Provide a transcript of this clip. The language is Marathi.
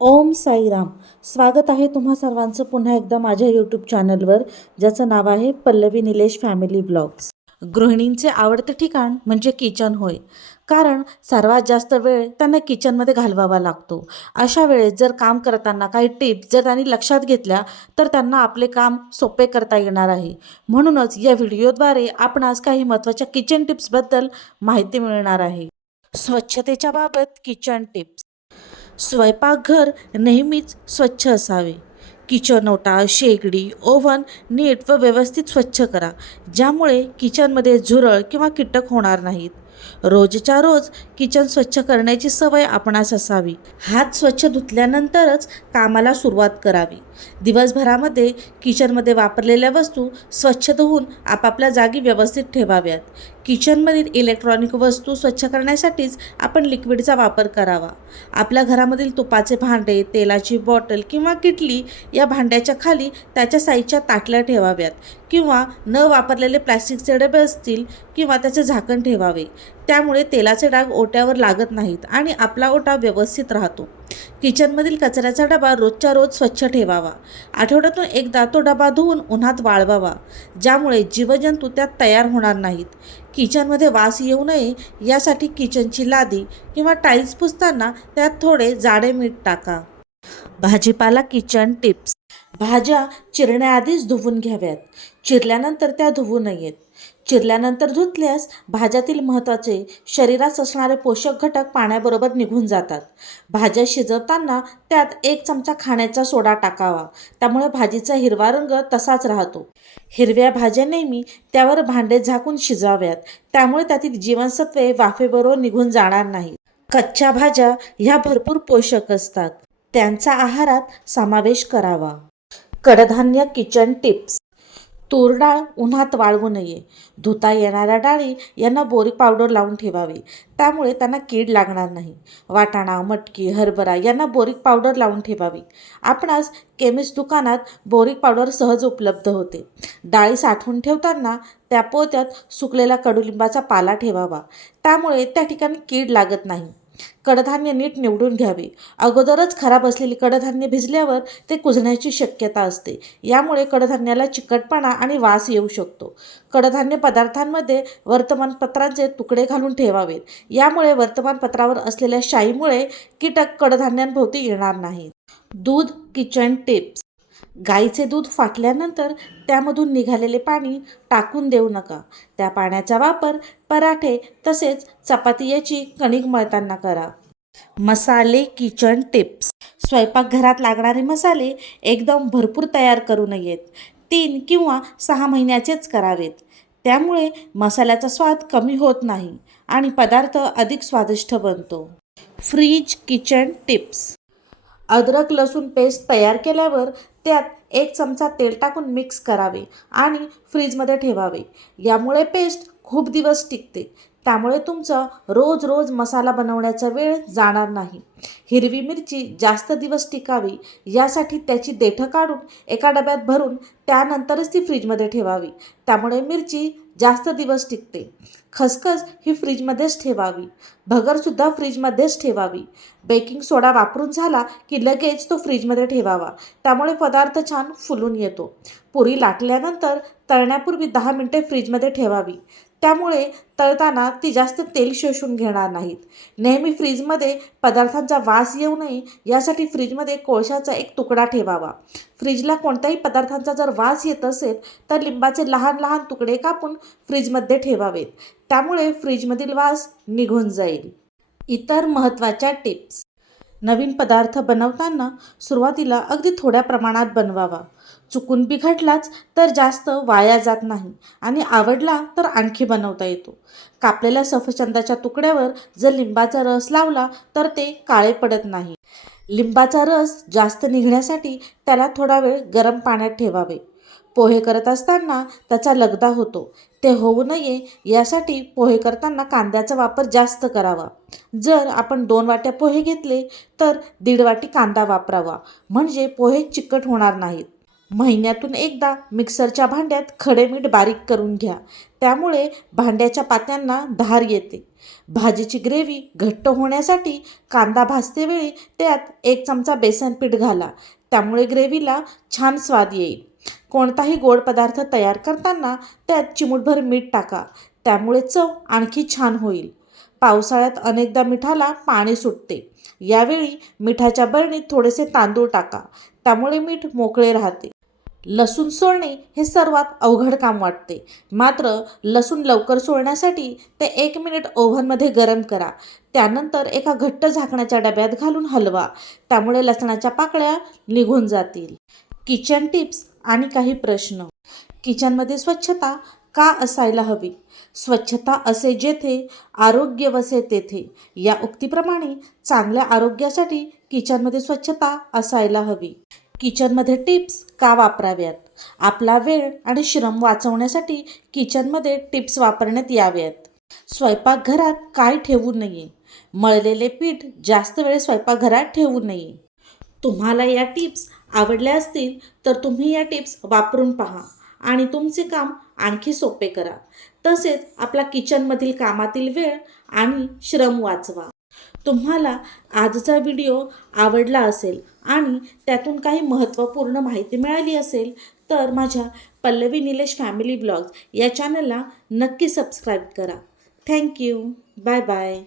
ओम साईराम. स्वागत आहे तुम्हा सर्वांचं पुन्हा एकदा माझ्या यूट्यूब चॅनलवर ज्याचं नाव आहे पल्लवी निलेश फॅमिली ब्लॉग्स गृहिणींचे आवडते ठिकाण म्हणजे किचन होय. कारण सर्वात जास्त वेळ त्यांना किचनमध्ये घालवावा लागतो. अशा वेळेस जर काम करताना काही टिप्स जर त्यांनी लक्षात घेतल्या तर त्यांना आपले काम सोपे करता येणार आहे. म्हणूनच या व्हिडिओद्वारे आपण आज काही महत्त्वाच्या किचन टिप्सबद्दल माहिती मिळणार आहे. स्वच्छतेच्या बाबत किचन टिप्स स्वयंपाकघर नेहमीच स्वच्छ असावे. किचन ओटा शेगडी ओव्हन नीट व व्यवस्थित स्वच्छ करा ज्यामुळे किचनमध्ये झुरळ किंवा कीटक होणार नाहीत. रोजच्या रोज किचन स्वच्छ करण्याची सवय आपणास असावी. हात स्वच्छ धुतल्यानंतरच कामाला सुरुवात करावी. दिवसभरामध्ये किचनमध्ये वापरलेल्या वस्तू स्वच्छ धुवून आपापल्या जागी व्यवस्थित ठेवाव्यात. किचनमधील इलेक्ट्रॉनिक वस्तू स्वच्छ करण्यासाठीच आपण लिक्विडचा वापर करावा. आपल्या घरामधील तुपाचे भांडे तेलाची बॉटल किंवा किटली या भांड्याच्या खाली त्याच्या साईजच्या ताटल्या ठेवाव्यात किंवा न वापरलेले प्लॅस्टिकचे डबे असतील किंवा त्याचे झाकण ठेवावे. त्यामुळे तेलाचे डाग ओट्यावर लागत नाहीत आणि आपला ओटा व्यवस्थित राहतो. किचनमधील कचऱ्याचा डबा रोजच्या रोज स्वच्छ ठेवावा. आठवड्यातून एकदा तो डबा धुवून उन्हात वाळवावा ज्यामुळे जीवजंतू त्यात तयार होणार नाहीत. किचनमध्ये वास येऊ नये यासाठी किचनची लादी किंवा टाईल्स पुसताना त्यात थोडे जाडे मीठ टाका. भाजीपाला किचन टिप्स. भाज्या चिरण्याआधीच धुवून घ्याव्यात. चिरल्यानंतर त्या धुवू नयेत. चिरल्यानंतर धुतल्यास भाज्यातील महत्त्वाचे शरीरात असणारे पोषक घटक पाण्याबरोबर निघून जातात. भाज्या शिजवताना त्यात एक चमचा खाण्याचा सोडा टाकावा. त्यामुळे भाजीचा हिरवा रंग तसाच राहतो. हिरव्या भाज्या नेहमी त्यावर भांडे झाकून शिजवाव्यात. त्यामुळे त्यातील जीवनसत्वे वाफेबरोबर निघून जाणार नाहीत. कच्च्या भाज्या ह्या भरपूर पोषक असतात. त्यांचा आहारात समावेश करावा. कडधान्य किचन टिप्स. तूर डाळ उन्हात वाळवू नये. धुता येणाऱ्या डाळी यांना बोरिक पावडर लावून ठेवावी. त्यामुळे त्यांना कीड लागणार नाही. वाटाणा मटकी हरभरा यांना बोरिक पावडर लावून ठेवावी. आपणास केमिस्ट दुकानात बोरिक पावडर सहज उपलब्ध होते. डाळी साठवून ठेवताना त्या पोत्यात सुकलेला कडुलिंबाचा पाला ठेवावा. त्यामुळे त्या ठिकाणी कीड लागत नाही. कडधान्य नीट निवडून घ्यावे. अगोदरच खराब असलेली कडधान्य भिजल्यावर ते कुजण्याची शक्यता असते. यामुळे कडधान्याला चिकटपणा आणि वास येऊ शकतो. कडधान्य पदार्थांमध्ये वर्तमानपत्रांचे तुकडे घालून ठेवावेत. यामुळे वर्तमानपत्रावर असलेल्या शाईमुळे कीटक कडधान्यांभोवती येणार नाहीत. दूध किचन टिप्स. गाईचे दूध फाटल्यानंतर त्यामधून निघालेले पाणी टाकून देऊ नका. त्या पाण्याचा वापर पराठे तसेच चपाती याची कणिक मळताना करा. मसाले किचन टिप्स. स्वयंपाकघरात लागणारे मसाले एकदम भरपूर तयार करू नयेत. तीन किंवा सहा महिन्याचेच करावेत. त्यामुळे मसाल्याचा स्वाद कमी होत नाही आणि पदार्थ अधिक स्वादिष्ट बनतो. Fridge kitchen tips. अद्रक लसूण पेस्ट तयार केल्यावर त्यात एक चमचा तेल टाकून मिक्स करावे आणि फ्रीजमध्ये ठेवावे. यामुळे पेस्ट खूप दिवस टिकते. त्यामुळे तुमचं रोज रोज मसाला बनवण्याचा वेळ जाणार नाही. हिरवी मिरची जास्त दिवस टिकावी यासाठी त्याची देठं काढून एका डब्यात भरून त्यानंतरच ती फ्रीजमध्ये ठेवावी. त्यामुळे मिरची जास्त दिवस टिकते. खसखस ही फ्रीजमध्येच ठेवावी. भगरसुद्धा फ्रीजमध्येच ठेवावी. बेकिंग सोडा वापरून झाला की लगेच तो फ्रीजमध्ये ठेवावा. त्यामुळे पदार्थ छान फुलून येतो. पुरी लाटल्यानंतर तळण्यापूर्वी दहा मिनटे फ्रीजमध्ये ठेवावी. त्यामुळे तळताना ती जास्त तेल शोषून घेणार नाहीत. नेहमी फ्रीजमध्ये पदार्थांचा वास येऊ नये यासाठी फ्रीजमध्ये कोळशाचा एक तुकडा ठेवावा. फ्रीजला कोणत्याही पदार्थांचा जर वास येत असेल तर लिंबाचे लहान लहान तुकडे कापून फ्रीजमध्ये ठेवावेत. त्यामुळे फ्रीजमधील वास निघून जाईल. इतर महत्त्वाच्या टिप्स. नवीन पदार्थ बनवताना सुरुवातीला अगदी थोड्या प्रमाणात बनवावा. चुकून बिघडलाच तर जास्त वाया जात नाही आणि आवडला तर आणखी बनवता येतो. कापलेल्या सफरचंदाच्या तुकड्यावर जर लिंबाचा रस लावला तर ते काळे पडत नाही. लिंबाचा रस जास्त निघण्यासाठी त्याला थोडा वेळ गरम पाण्यात ठेवावे. पोहे करत असताना त्याचा लगदा होतो. ते होऊ नये यासाठी पोहे करताना कांद्याचा वापर जास्त करावा. जर आपण दोन वाट्या पोहे घेतले तर दीड वाटी कांदा वापरावा. म्हणजे पोहे चिकट होणार नाहीत. महिन्यातून एकदा मिक्सरच्या भांड्यात खडे मीठ बारीक करून घ्या. त्यामुळे भांड्याच्या पात्यांना धार येते. भाजीची ग्रेव्ही घट्ट होण्यासाठी कांदा भाजतेवेळी त्यात एक चमचा बेसन पीठ घाला. त्यामुळे ग्रेव्हीला छान स्वाद येईल. कोणताही गोड पदार्थ तयार करताना त्यात चिमूटभर मीठ टाका. त्यामुळे चव आणखी छान होईल. पावसाळ्यात अनेकदा मिठाला पाणी सुटते. यावेळी मिठाच्या बरणीत थोडेसे तांदूळ टाका. त्यामुळे मीठ मोकळे राहते. लसूण सोलणे हे सर्वात अवघड काम वाटते. मात्र लसूण लवकर सोलण्यासाठी ते एक मिनिट ओव्हनमध्ये गरम करा. त्यानंतर एका घट्ट झाकणाच्या डब्यात घालून हलवा. त्यामुळे लसणाच्या पाकळ्या निघून जातील. किचन टिप्स आणि काही प्रश्न. किचनमध्ये स्वच्छता का असायला हवी? स्वच्छता असे जेथे आरोग्य वसे तेथे. या उक्तीप्रमाणे चांगल्या आरोग्यासाठी किचनमध्ये स्वच्छता असायला हवी. किचनमध्ये टिप्स का वापराव्यात? आपला वेळ आणि श्रम वाचवण्यासाठी किचनमध्ये टिप्स वापरण्यात याव्यात स्वयंपाकघरात काय ठेवू नये? मळलेले पीठ जास्त वेळ स्वयंपाकघरात ठेवू नये. तुम्हाला या टिप्स आवडल्या असतील तर तुम्ही या टिप्स वापरून पहा आणि तुमचे काम आणखी सोपे करा. तसेच आपला किचनमधील कामातील वेळ आणि श्रम वाचवा. तुम्हाला आजचा व्हिडिओ आवडला असेल आणि त्यातून काही महत्त्वपूर्ण माहिती मिळाली असेल तर माझ्या पल्लवी निलेश फॅमिली ब्लॉग्स या चॅनलला नक्की सबस्क्राईब करा. Thank you bye bye